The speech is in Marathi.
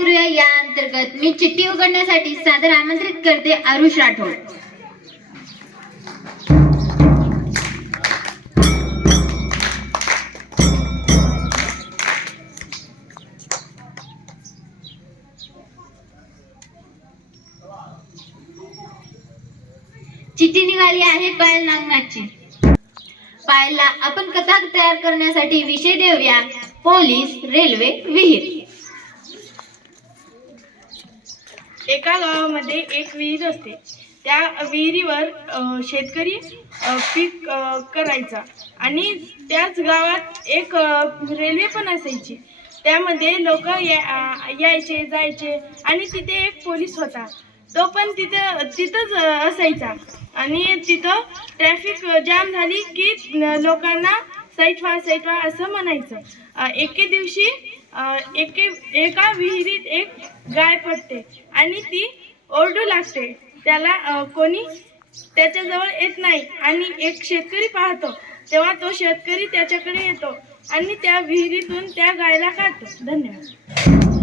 करूया. या अंतर्गत मी चिठ्ठी उघडण्यासाठी सादर आमंत्रित करते आरुष राठोड. चिठ्ठी निघाली आहे पायल नागनाथची. पायलला आपण कथा तयार करण्यासाठी विषय देऊया. पोलीस रेल्वे विहीर. एका गावामध्ये एक विहीर असते. त्या विहिरीवर शेतकरी पीक करायचा. आणि त्याच गावात एक रेल्वे पण असायची. त्यामध्ये लोक यायचे जायचे आणि तिथे एक पोलीस होता. तो पण तिथं तिथंच असायचा. आणि तिथं ट्रॅफिक जाम झाली की लोकांना साईट व्हा साईट व्हा असं म्हणायचं. एके दिवशी एके एका विहिरीत एक गाय पडते आणि ती ओरडू लागते. त्याला कोणी त्याच्याजवळ येत नाही आणि एक शेतकरी पाहतो. तेव्हा तो शेतकरी त्याच्याकडे येतो आणि त्या विहिरीतून त्या गायला काढतो. धन्यवाद.